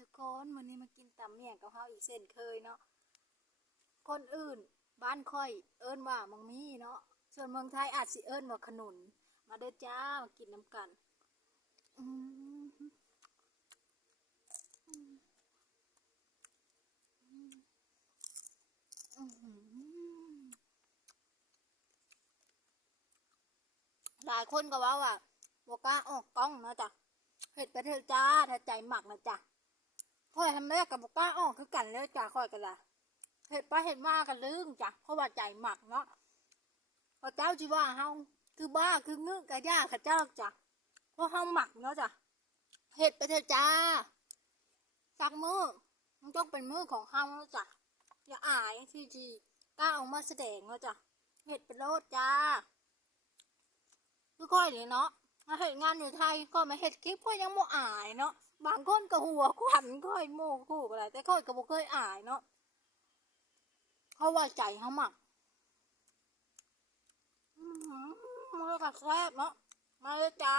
ทุกคนวันนี้มากินตำเมี่ยงกับข้าวอีกเส้นเคยเนาะคนอื่นบ้านค่อยเอิ้นว่ามังมี่เนาะส่วนเมืองไทยอาจสิเอิ้นว่าขนุนมาเด้อจ้ามากินน้ำกันอืมอืมหลายคนก็ว่าบกล้าออกกล้องเนาะจ้ะเห็ดไปเถอะจ้าถ้าใจหมักนะจ้ะค่อยทำแรกกับบกล้าออกคือกันเลยจ้ะค่อยกันละเห็ดไปเห็ดมากันลืมจ้ะเพราะว่าใจหมักเนาะพระเจ้าจีว่าเฮาคือบ้าคืองึกกะย่าข้าเจ้าจ้ะเพราะเฮาหมักเนาะจ้ะเห็ดไปเถอะจ้าสักมือมันต้องเป็นมือของเฮาเนาะจ้ะอย่าอายทีกล้าออกมาแสดงเนาะจ้ะเห็ดไปโลดจ้าคือค่อยนี่เนาะมาเห็ดงานอยู่ไทยก็มาเห็ดคลิปก็ยังโมอายเนาะบางคนก็หัวขวัญค่อยโมกูอะไรแต่ค่อยก็บ่เคยอายเนาะเพราะว่าใจเฮาหมักมันก็แซ่บเนาะมาเลยจ้า